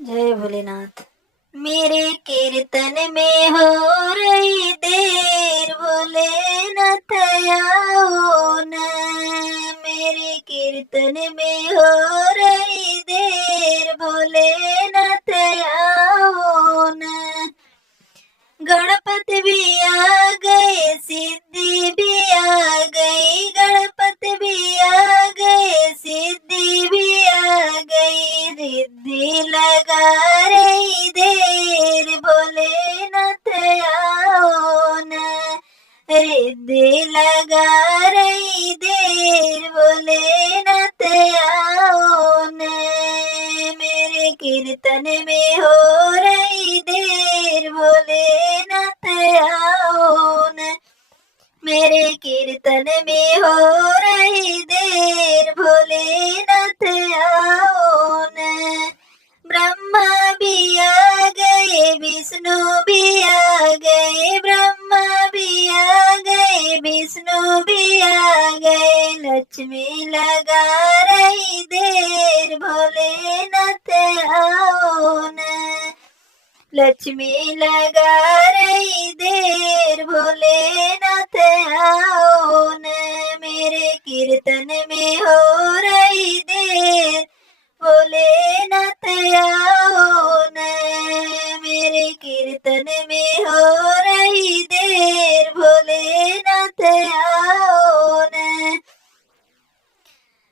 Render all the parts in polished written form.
जय भोलेनाथ। मेरे कीर्तन में हो रही देर, भोलेनाथ आओ न। मेरे कीर्तन में हो रही देर, भोलेनाथ आओ न। गणपति भी आ गए, सिद्धि भी आ गई, गणपति भी आ गए, सिद्धि भी आ गई। रिद्धि लगा रही देर, भोलेनाथ आओ न। रिद्धि लगा रही देर, भोलेनाथ आओ न। मेरे कीर्तन में हो रही देर, भोलेनाथ आओ न। मेरे कीर्तन में हो रही देर, भोलेनाथ आओ न। ब्रह्मा भी आ गए, विष्णु भी आ गए, ब्रह्मा भी आ गए, विष्णु भी आ गए। लक्ष्मी लगा रही देर, भोलेनाथ आओ न। लक्ष्मी लगा रही देर, भोलेनाथ आओ न। मेरे कीर्तन में हो रही देर, भोलेनाथ आओ न। मेरे कीर्तन में हो रही देर, भोलेनाथ आओ न।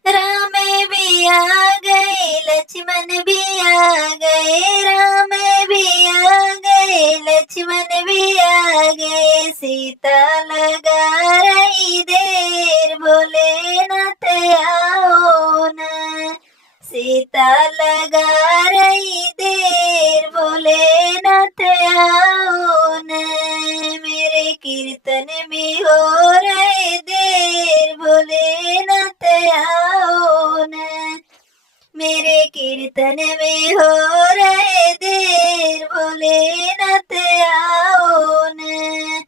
राम भी आ गए, लक्ष्मण भी आ गए, राम भी आ गए, लक्ष्मण भी आ गए। सीता लगा रही देर, भोलेनाथ आओ न। सीता लगा रही देर, भोलेनाथ आओ न। मेरे कीर्तन में हो रहे देर, भोलेनाथ आओ न। मेरे कीर्तन में हो रहे देर, भोलेनाथ आओ न।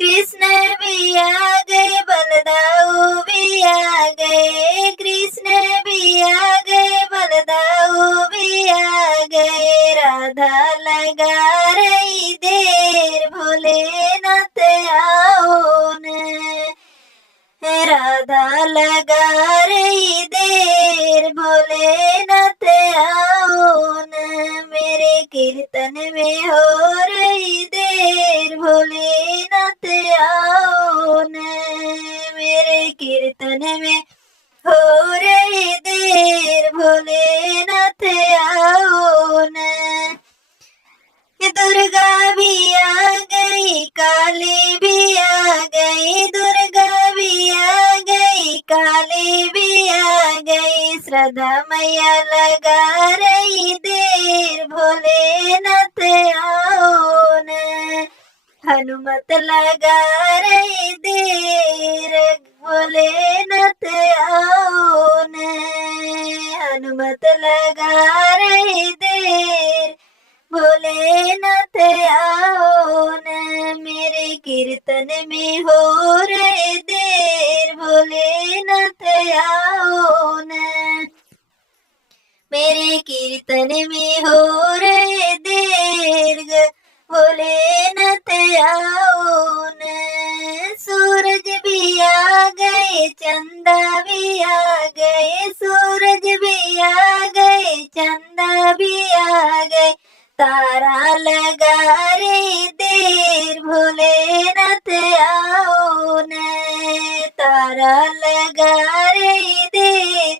कृष्ण भी आ गए, बलदाऊ भी आ गए, कृष्ण भी आ गए, बलदाऊ भी आ गए। राधा लगा रही देर, भोलेनाथ आओ न। राधा लगा रही देर, भोलेनाथ आओ न। मेरे कीर्तन में हो रही देर, भोलेनाथ आओ न। मेरे कीर्तन में हो रही देर, भोलेनाथ आओ न। दुर्गा भी आ गई, काली भी आ गई, दुर्गा भी आ गई, काली भी आ गई। श्रद्धा मैया लगा रही देर, भोलेनाथ आओ न। हनुमत लगा रही देर, भोलेनाथ आओ न। हनुमत लगा रही देर, भोलेनाथ आओ न। मेरे कीर्तन में हो रहे देर, भोलेनाथ आओ न। मेरे कीर्तन में हो रहे देर, भोलेनाथ आओ न। सूरज भी आ गए, चंदा भी आ गए, सूरज भी आ गए, चंदा भी आ गए। तारा लगा रे देर, भोलेनाथ आओ न। तारा लगा रे देर,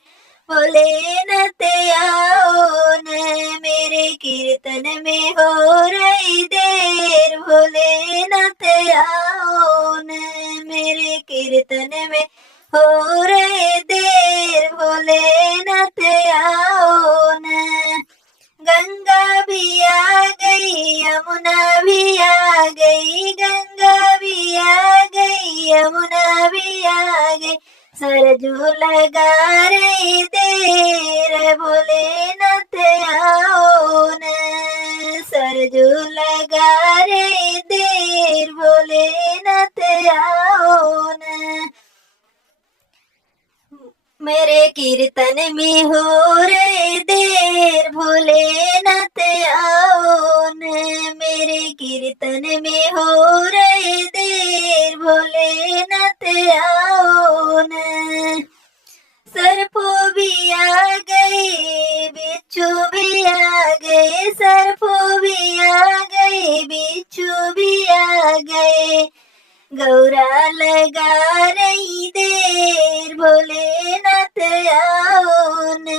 भोलेनाथ आओ न। मेरे कीर्तन में हो रही देर, भोलेनाथ आओ न। मेरे कीर्तन में हो रही देर, भोलेनाथ आओ न। गंगा भी आ गई, यमुना भी आ गई, गंगा भी आ गई, यमुना भी आ गई। सरजू लगा रही देर, भोलेनाथ आओ न। सरजू लगा रही देर, भोलेनाथ आओ न। मेरे कीर्तन में हो रहे देर भोलेनाथ आओ न, मेरे कीर्तन में हो रहे देर भोलेनाथ आओ न। सर्पों भी आ गए बिच्छू भी आ गए, सर्पों भी आ गए बिच्छू भी आ गए, गौरा लगा रही देर भोलेनाथ आओ न,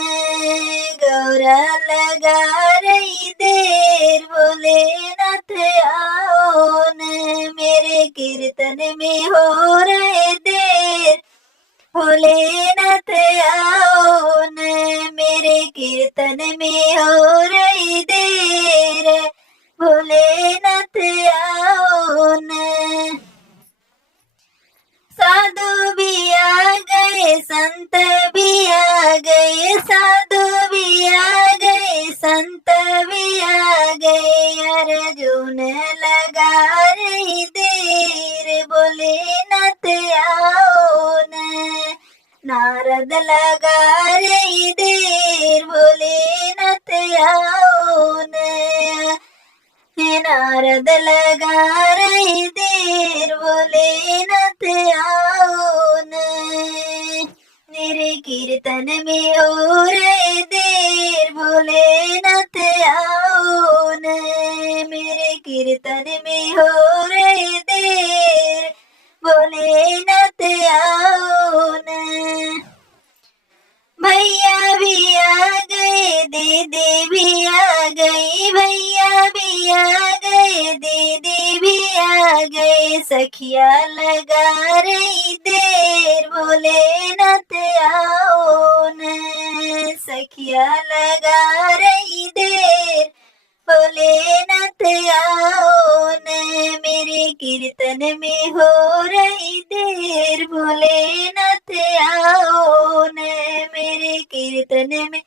गौरा लगा रही देर भोलेनाथ आओ न, मेरे कीर्तन में हो रहे देर भोलेनाथ आओ न, मेरे कीर्तन में हो रही देर भोलेनाथ आओ न। साधु भी आ गए संत भी आ गए, साधु भी आ गए संत भी आ गए, अर्जुन लगा रही देर भोलेनाथ आओ न, नारद लगा रही देर भोलेनाथ आओ न, नारद लगा रही देर भोलेनाथ आओ न, मेरे कीर्तन में हो रहे देर भोलेनाथ आओ न, मेरे कीर्तन में हो रहे देर भोलेनाथ आओ न। भैया भी आ गए दीदी भी आ गई, भैया भी आ गए दीदी भी आ गए, सखिया लगा रही देर भोलेनाथ आओ न, सखिया लगा रही देर भोलेनाथ आओ न, मेरे कीर्तन में हो रही देर भोलेनाथ आओ न, मेरे कीर्तन में